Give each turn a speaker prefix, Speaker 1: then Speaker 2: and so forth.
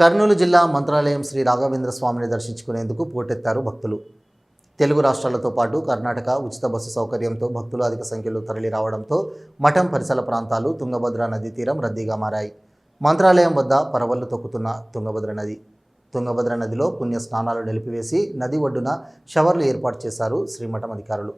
Speaker 1: కర్నూలు జిల్లా మంత్రాలయం శ్రీ రాఘవేంద్ర స్వామిని దర్శించుకునేందుకు పోటెత్తారు భక్తులు. తెలుగు రాష్ట్రాలతో పాటు కర్ణాటక ఉచిత బస్సు సౌకర్యంతో భక్తులు అధిక సంఖ్యలో తరలి రావడంతో మఠం పరిసర ప్రాంతాలు తుంగభద్ర నదీ తీరం రద్దీగా మారాయి. మంత్రాలయం వద్ద పరవళ్ళు తొక్కుతున్న తుంగభద్ర నది. తుంగభద్ర నదిలో పుణ్య స్నానాలు నిలిపివేసి నది ఒడ్డున షవర్లు ఏర్పాటు చేశారు శ్రీమఠం అధికారులు.